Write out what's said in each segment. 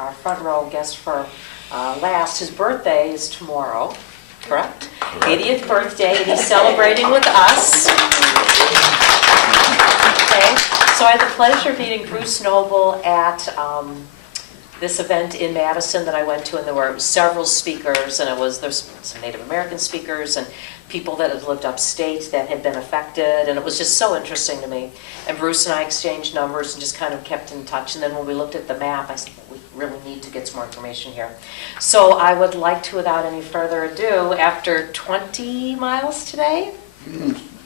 our front row guest for last. His birthday is tomorrow, correct? 80th birthday, and he's celebrating with us. Okay, so I had the pleasure of meeting Bruce Noble at this event in Madison that I went to, and there were several speakers, and there's some Native American speakers and people that had lived upstate that had been affected, and it was just so interesting to me. And Bruce and I exchanged numbers and just kind of kept in touch, and then when we looked at the map, I said, we really need to get some more information here. So I would like to, without any further ado, after 20 miles today?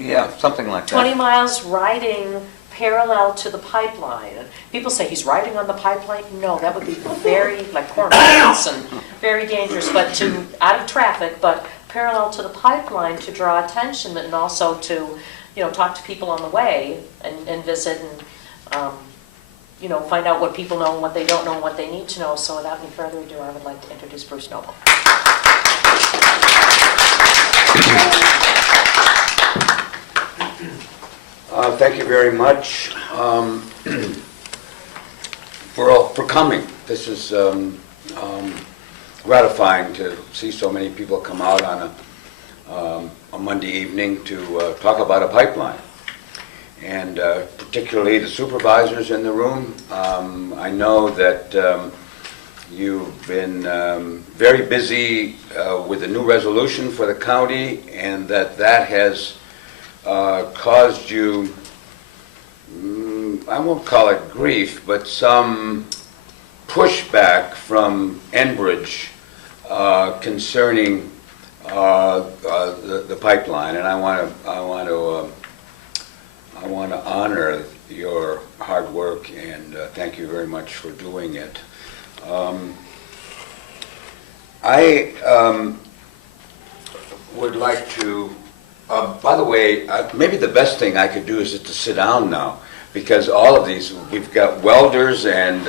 Yeah, something like that. 20 miles riding parallel to the pipeline. And people say he's riding on the pipeline. No, that would be very, like cornfields and very dangerous, but out of traffic, but parallel to the pipeline to draw attention and also to, talk to people on the way and visit and, find out what people know and what they don't know and what they need to know. So without any further ado, I would like to introduce Bruce Noble. Thank you very much for coming. This is gratifying to see so many people come out on a Monday evening to talk about a pipeline. And particularly the supervisors in the room. I know that you've been very busy with a new resolution for the county, and that has caused you, I won't call it grief, but some pushback from Enbridge concerning the pipeline, and I want to honor your hard work, and thank you very much for doing it. I would like to. By the way, maybe the best thing I could do is just to sit down now, because all of these, we've got welders and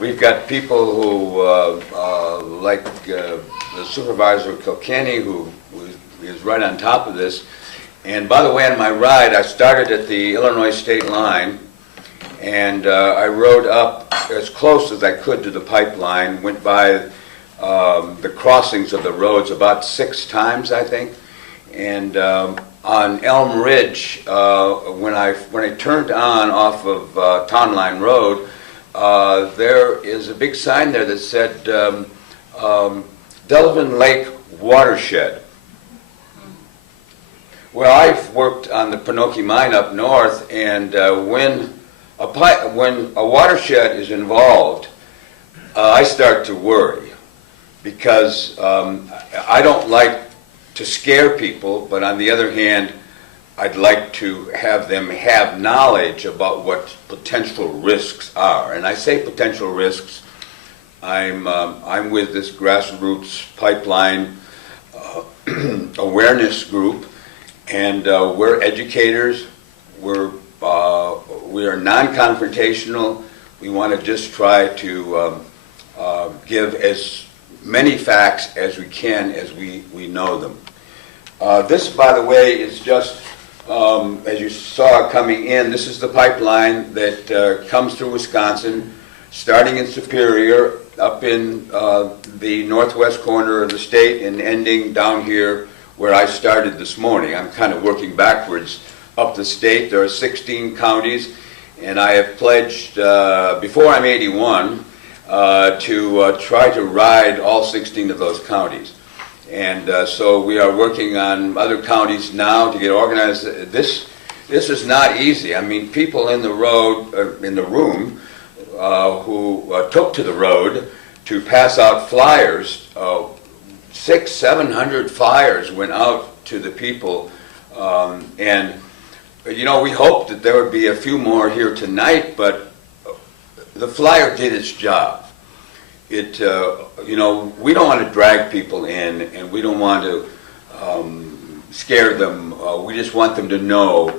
we've got people who, like the supervisor Kilkenny, who is right on top of this. And by the way, on my ride, I started at the Illinois state line, and I rode up as close as I could to the pipeline, went by the crossings of the roads about 6 times, I think. And on Elm Ridge, when I turned on off of Town Line Road, there is a big sign there that said Delavan Lake Watershed. Well, I've worked on the Pinocchio mine up north, and when a watershed is involved, I start to worry, because I don't like to scare people, but on the other hand, I'd like to have them have knowledge about what potential risks are. And I say potential risks. I'm with this grassroots pipeline awareness group, and we're educators. We are non-confrontational. We want to just try to give as many facts as we can as we know them. This, by the way, is just, as you saw coming in, this is the pipeline that comes through Wisconsin, starting in Superior, up in the northwest corner of the state, and ending down here where I started this morning. I'm kind of working backwards up the state. There are 16 counties, and I have pledged, before I'm 81, to try to ride all 16 of those counties. And so we are working on other counties now to get organized. This is not easy. I mean, people in the room who took to the road to pass out flyers, 600-700 flyers went out to the people, and we hoped that there would be a few more here tonight, but the flyer did its job. We don't want to drag people in, and we don't want to scare them. We just want them to know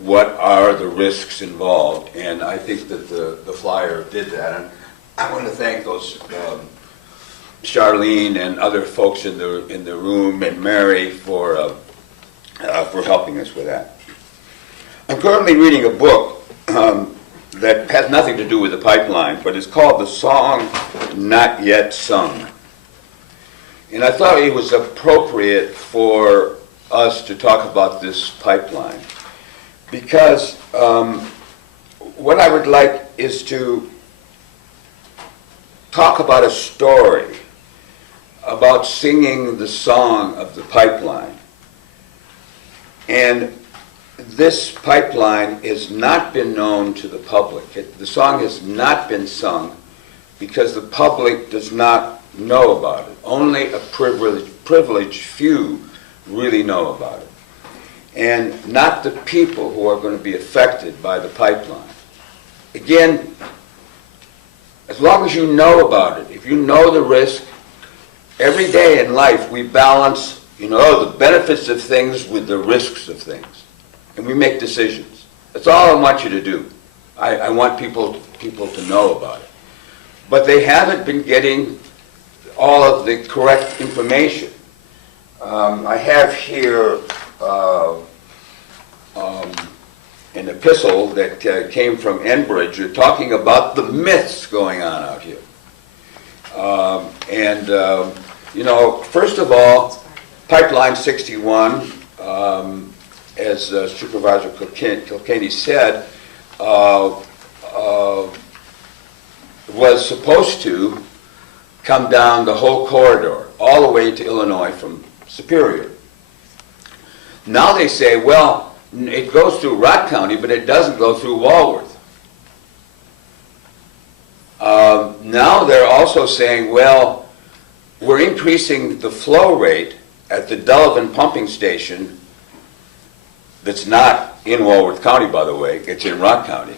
what are the risks involved, and I think that the flyer did that. And I want to thank those Charlene and other folks in the room, and Mary for helping us with that. I'm currently reading a book that has nothing to do with the pipeline, but it's called The Song Not Yet Sung. And I thought it was appropriate for us to talk about this pipeline because what I would like is to talk about a story about singing the song of the pipeline. And this pipeline has not been known to the public. The song has not been sung because the public does not know about it. Only a privileged few really know about it. And not the people who are going to be affected by the pipeline. Again, as long as you know about it, if you know the risk, every day in life we balance, the benefits of things with the risks of things. And we make decisions. That's all I want you to do. I want people to know about it. But they haven't been getting all of the correct information. I have here an epistle that came from Enbridge talking about the myths going on out here. First of all, Pipeline 61, as Supervisor Kilkenny said, was supposed to come down the whole corridor, all the way to Illinois from Superior. Now they say, well, it goes through Rock County, but it doesn't go through Walworth. Now they're also saying, well, we're increasing the flow rate at the Delavan pumping station that's not in Walworth County, by the way, it's in Rock County.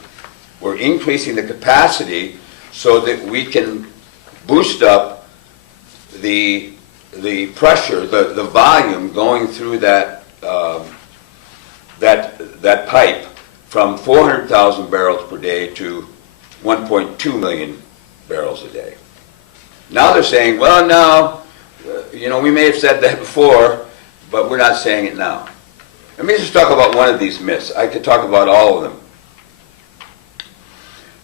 We're increasing the capacity so that we can boost up the pressure, the volume going through that pipe from 400,000 barrels per day to 1.2 million barrels a day. Now they're saying, well, no, we may have said that before, but we're not saying it now. Let me just talk about one of these myths. I could talk about all of them.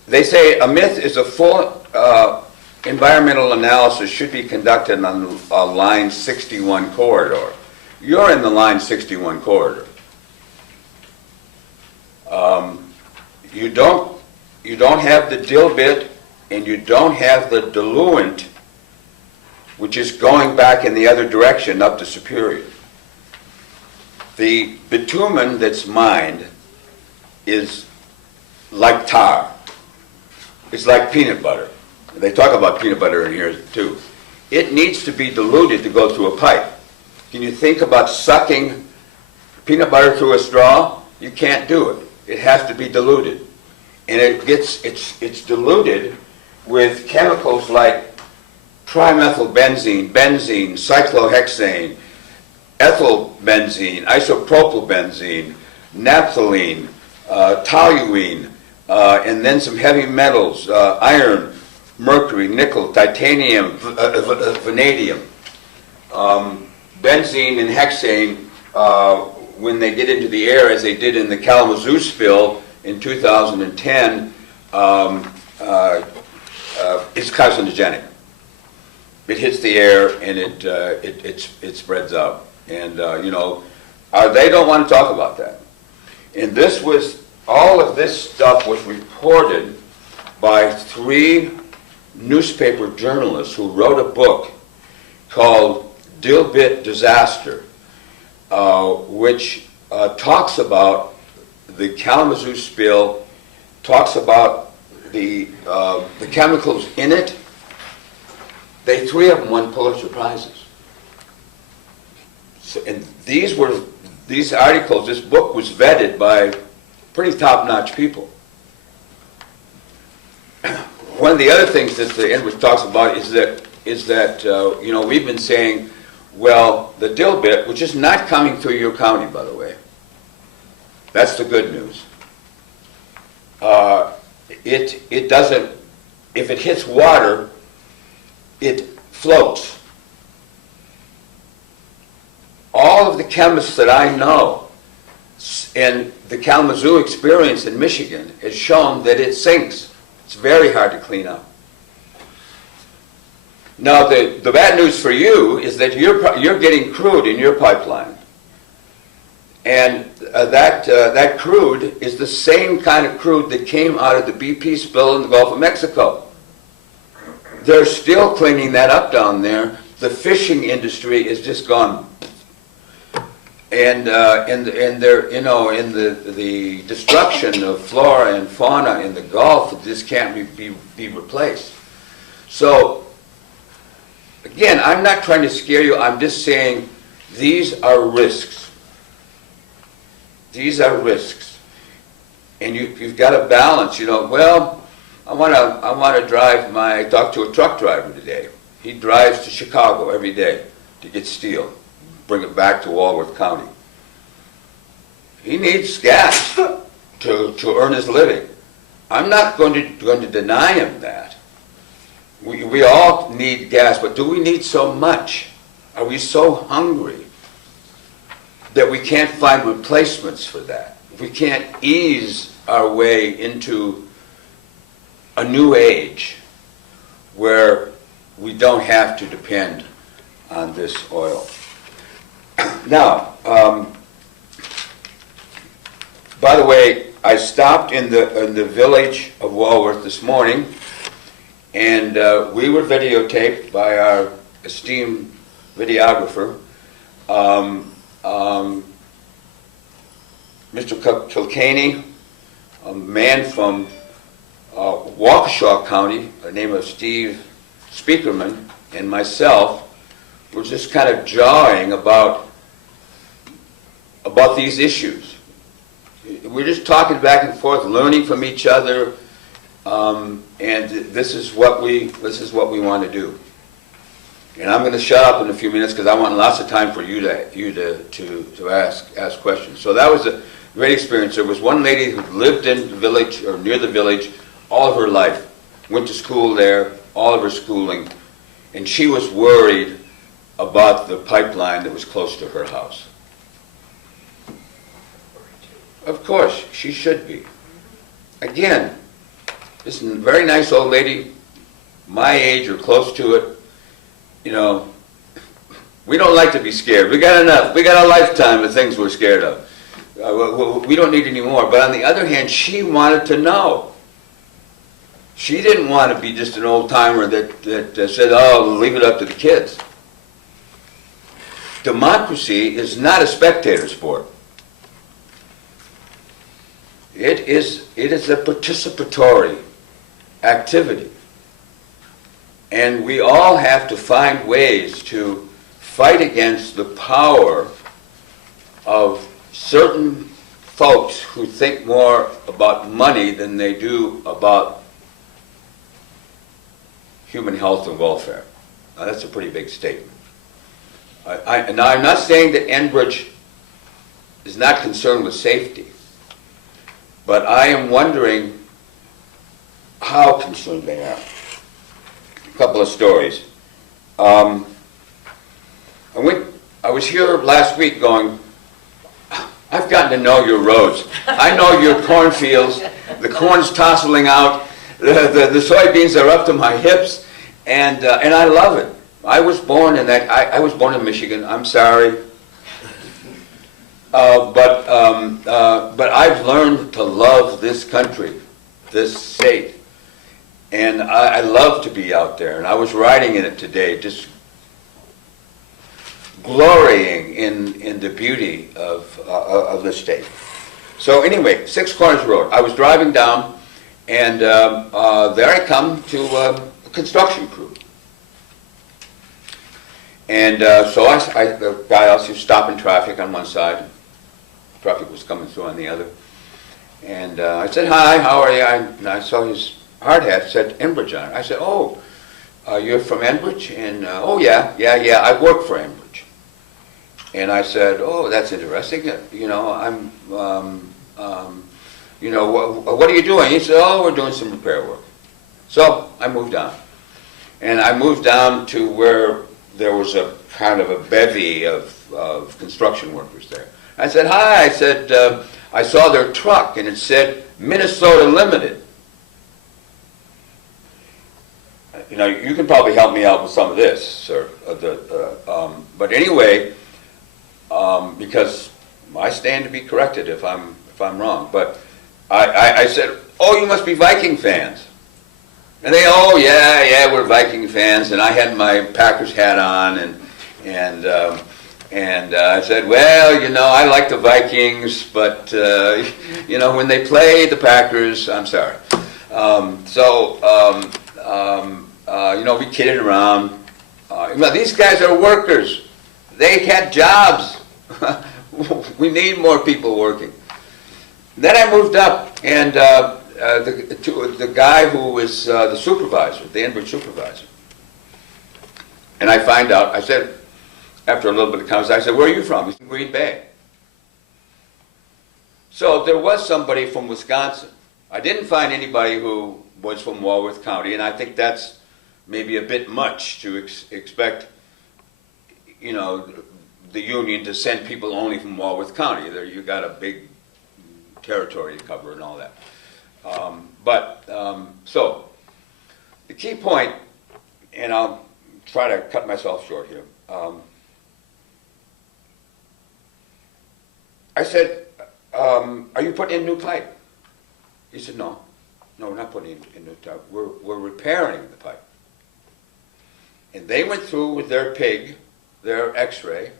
They say a myth is a full environmental analysis should be conducted on line 61 corridor. You're in the line 61 corridor. You don't have the dill bit and you don't have the diluent, which is going back in the other direction up to Superior. The bitumen that's mined is like tar. It's like peanut butter. They talk about peanut butter in here too. It needs to be diluted to go through a pipe. Can you think about sucking peanut butter through a straw? You can't do it. It has to be diluted. And it's diluted with chemicals like trimethylbenzene, benzene, cyclohexane, ethylbenzene, isopropylbenzene, naphthalene, toluene, and then some heavy metals, iron, mercury, nickel, titanium, vanadium. Benzene and hexane, when they get into the air, as they did in the Kalamazoo spill in 2010, it's carcinogenic. It hits the air and it spreads out. And they don't want to talk about that. And all of this stuff was reported by 3 newspaper journalists who wrote a book called Dilbit Disaster, which talks about the Kalamazoo spill, talks about the chemicals in it. 3 of them won Pulitzer Prizes. So, and these articles, this book was vetted by pretty top-notch people. One of the other things that the Enbridge talks about is that we've been saying, well, the dill bit, which is not coming through your county, by the way. That's the good news. It doesn't, if it hits water, it floats. All of the chemists that I know And the Kalamazoo experience in Michigan has shown that it sinks. It's very hard to clean up. Now, the bad news for you is that you're getting crude in your pipeline. And that crude is the same kind of crude that came out of the BP spill in the Gulf of Mexico. They're still cleaning that up down there. The fishing industry is just gone. And they're, you know, in the destruction of flora and fauna in the Gulf, this can't be replaced. So, again, I'm not trying to scare you. I'm just saying these are risks. These are risks. And you've got to balance, you know, well, I want to drive I talked to a truck driver today. He drives to Chicago every day to get steel, bring it back to Walworth County. He needs gas to earn his living. I'm not going to deny him that. We all need gas, but do we need so much? Are we so hungry that we can't find replacements for that? If we can't ease our way into a new age where we don't have to depend on this oil. Now, by the way, I stopped in the village of Walworth this morning, and we were videotaped by our esteemed videographer, Mr. Kilkenny, a man from Waukesha County, by the name of Steve Speakerman, and myself were just kind of jawing about these issues. We're just talking back and forth, learning from each other, and this is what we want to do. And I'm going to shut up in a few minutes because I want lots of time for you to ask questions. So that was a great experience. There was one lady who lived in the village or near the village all of her life, went to school there, all of her schooling, and she was worried about the pipeline that was close to her house. Of course, she should be. Again, this very nice old lady, my age or close to it, you know, we don't like to be scared. We got enough. We got a lifetime of things we're scared of. We don't need any more. But on the other hand, she wanted to know. She didn't want to be just an old-timer that said, oh, leave it up to the kids. Democracy is not a spectator sport. It is a participatory activity. And we all have to find ways to fight against the power of certain folks who think more about money than they do about human health and welfare. Now, that's a pretty big statement. Now, I'm not saying that Enbridge is not concerned with safety, but I am wondering how concerned they are. A couple of stories. I was here last week going, I've gotten to know your roads. I know your cornfields. The corn's tossing out. The soybeans are up to my hips, and I love it. I was born in that. I was born in Michigan. I'm sorry, but I've learned to love this country, this state, and I love to be out there. And I was riding in it today, just glorying in the beauty of the state. So anyway, Six Corners Road. I was driving down, and there I come to a construction crew. And so the guy else was stopping traffic on one side. Traffic was coming through on the other. And I said, hi, how are you? And I saw his hard hat, said Enbridge on it. I said, oh, you're from Enbridge? And, oh, yeah, I work for Enbridge. And I said, oh, that's interesting. You know, what are you doing? He said, oh, we're doing some repair work. So I moved on. And I moved down to where there was a kind of a bevy of construction workers there. I said, hi. I said, I saw their truck, and it said Minnesota Limited. You know, you can probably help me out with some of this, sir. But anyway, because I stand to be corrected if I'm wrong. But I said, oh, you must be Viking fans. And they, oh yeah, we're Viking fans. And I had my Packers hat on, and I said, well, you know, I like the Vikings, but you know, when they play the Packers, I'm sorry. You know, we kidded around. Well, these guys are workers. They had jobs. We need more people working. Then I moved up, and the guy who was the supervisor, the Enbridge supervisor, and I find out, I said, after a little bit of conversation, I said, where are you from? He said, Green Bay. So there was somebody from Wisconsin. I didn't find anybody who was from Walworth County, and I think that's maybe a bit much to expect, you know, the union to send people only from Walworth County. There, you got a big territory to cover and all that. So the key point, and I'll try to cut myself short here. I said, are you putting in new pipe? He said, no, we're not putting in new pipe. We're repairing the pipe. And they went through with their pig, their x-ray,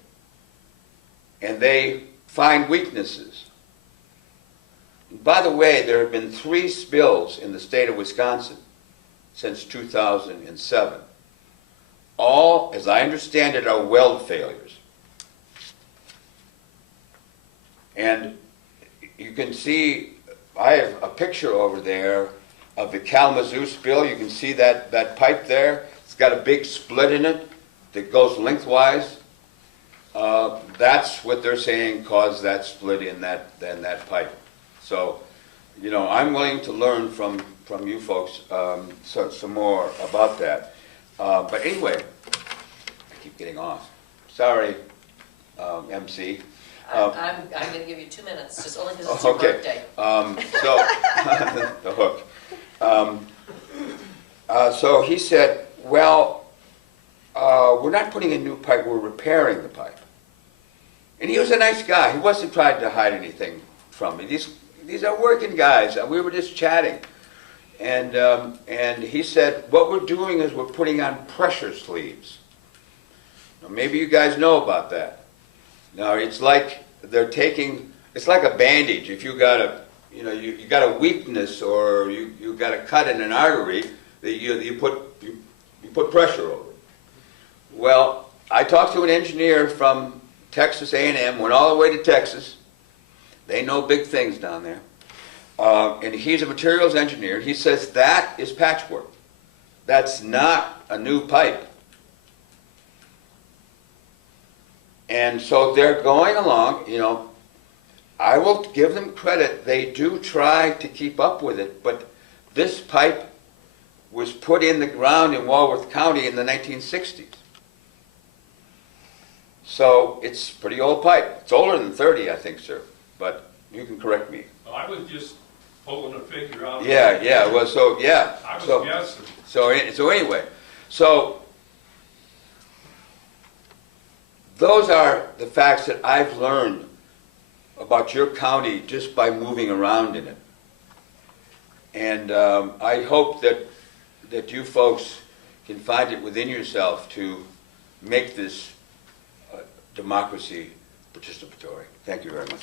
and they find weaknesses. And by the way, there have been 3 spills in the state of Wisconsin since 2007. All, as I understand it, are weld failures. And you can see, I have a picture over there of the Kalamazoo spill. You can see that pipe there. It's got a big split in it that goes lengthwise. That's what they're saying caused that split in that pipe. So, you know, I'm willing to learn from you folks some more about that. But anyway, I keep getting off. Sorry, MC. I'm going to give you 2 minutes, just only because it's your Okay. birthday. The hook. So he said, well, we're not putting in new pipe, we're repairing the pipe. And he was a nice guy. He wasn't trying to hide anything from me. These are working guys. We were just chatting. And he said, what we're doing is we're putting on pressure sleeves. Now, maybe you guys know about that. Now, it's like they're taking, it's like a bandage. If you got a, you know, you got a weakness or you got a cut in an artery, that you put pressure over it. Well, I talked to an engineer from Texas A&M, went all the way to Texas. They know big things down there. And he's a materials engineer. He says that is patchwork. That's not a new pipe. And so they're going along, you know, I will give them credit. They do try to keep up with it, but this pipe was put in the ground in Walworth County in the 1960s. So it's a pretty old pipe. It's older than 30, I think, sir, but you can correct me. Well, I was just pulling a figure out. Yeah, well, so, yeah. I was guessing. So anyway, so those are the facts that I've learned about your county just by moving around in it. And I hope that you folks can find it within yourself to make this democracy participatory. Thank you very much.